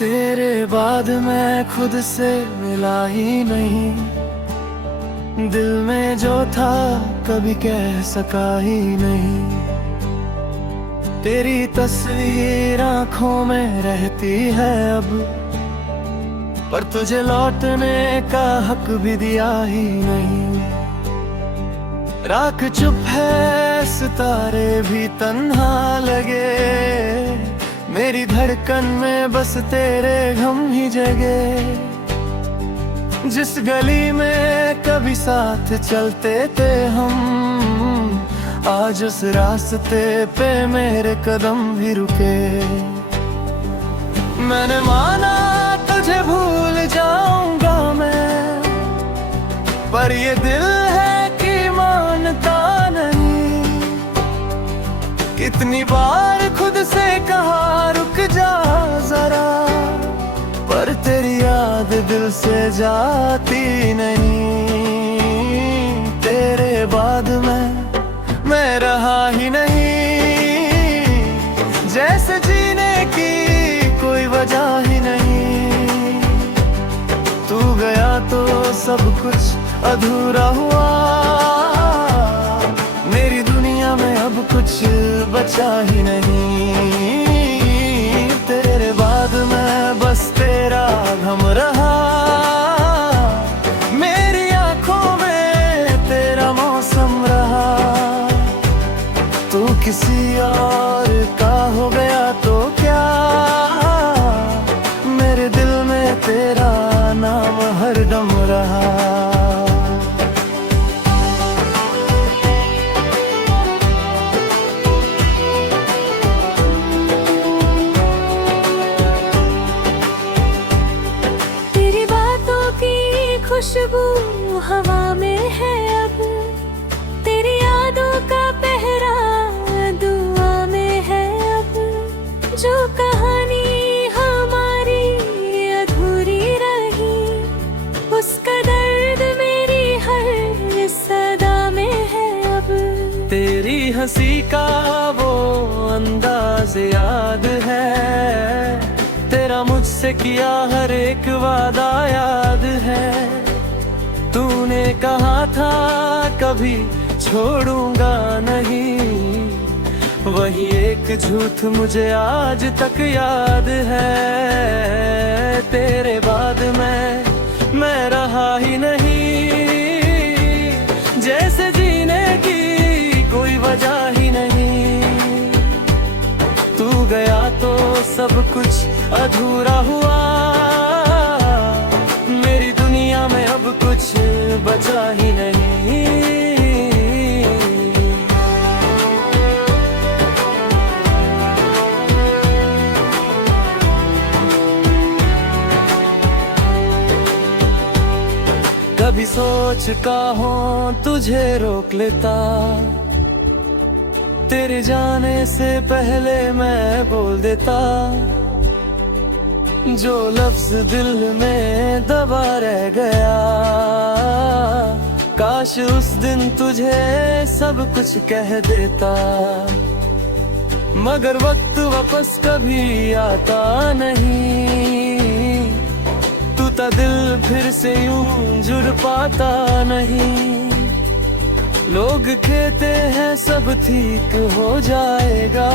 तेरे बाद मैं खुद से मिला ही नहीं, दिल में जो था कभी कह सका ही नहीं। तेरी तस्वीर आंखों में रहती है अब, पर तुझे लौटने का हक भी दिया ही नहीं। राख चुप है सितारे भी तन्हा लगे, मेरी धड़कन में बस तेरे गम ही जगे। जिस गली में कभी साथ चलते थे हम, आज उस रास्ते पे मेरे कदम भी रुके। मैंने माना तुझे भूल जाऊंगा मैं, पर ये दिल है कि मानता नहीं। कितनी बार खुद से कहा रुक जा जरा, पर तेरी याद दिल से जाती नहीं। तेरे बाद मैं रहा ही नहीं, जैसे जीने की कोई वजह ही नहीं। तू गया तो सब कुछ अधूरा हुआ, मेरी दुनिया में अब कुछ बचा ही नहीं। तेरे बाद मैं बस तेरा गम रहा, मेरी आंखों में तेरा मौसम रहा। तू किसी और का हो गया तो क्या, मेरे दिल में तेरा नाम हरदम रहा। खुशबू हवा में है अब, तेरी यादों का पहरा दुआ में है अब। जो कहानी हमारी अधूरी रही, उसका दर्द मेरी हर सदा में है अब। तेरी हंसी का वो अंदाज याद है, तेरा मुझसे किया हर एक वादा याद है। तूने कहा था कभी छोड़ूंगा नहीं, वही एक झूठ मुझे आज तक याद है। तेरे बाद मैं रहा ही नहीं, जैसे जीने की कोई वजह ही नहीं। तू गया तो सब कुछ अधूरा हुआ, मेरी दुनिया में अब कुछ बचा ही नहीं। कभी सोच का हो तुझे रोक लेता, तेरे जाने से पहले मैं बोल देता। जो लफ्ज दिल में दबा रह गया, काश उस दिन तुझे सब कुछ कह देता। मगर वक्त वापस कभी आता नहीं, टूटा दिल फिर से यूं जुड़ पाता नहीं। लोग कहते हैं सब ठीक हो जाएगा,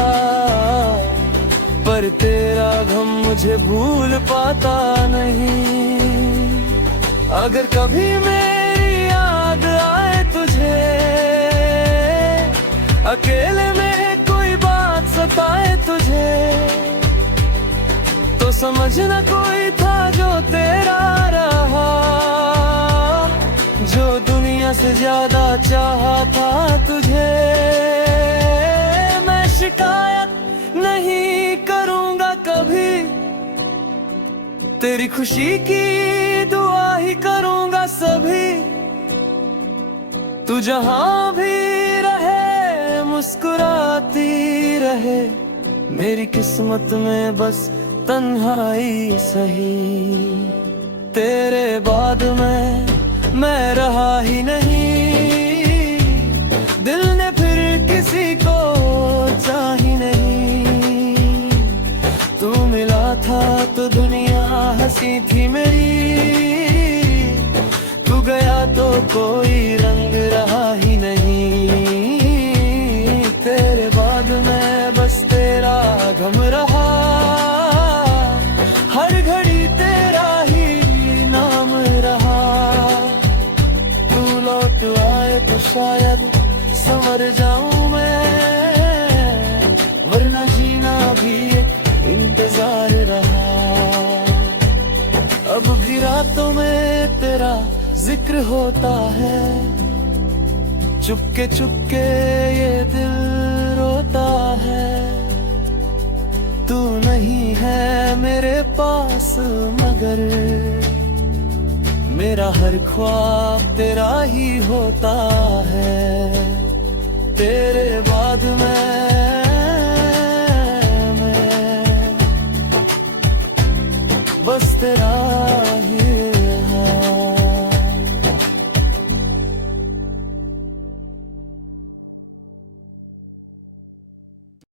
पर तेरा गम मुझे भूल पाता नहीं। अगर कभी मेरी याद आए तुझे, अकेले में कोई बात सताए तुझे, तो समझना कोई था जो तेरा रहा, जो दुनिया से ज्यादा चाहा था तुझे। मैं शिकायत नहीं करूंगा कभी, तेरी खुशी की दुआ ही करूंगा सभी। तू जहां भी रहे मुस्कुराती रहे, मेरी किस्मत में बस तन्हाई सही। तेरे बाद मैं रहा ही नहीं, दिल ने फिर किसी को चाही नहीं। तू मिला था तो दुनिया बातों में तेरा जिक्र होता है, चुपके चुपके ये दिल रोता है। तू नहीं है मेरे पास मगर मेरा हर ख्वाब तेरा ही होता है। तेरे बाद मैं बस तेरा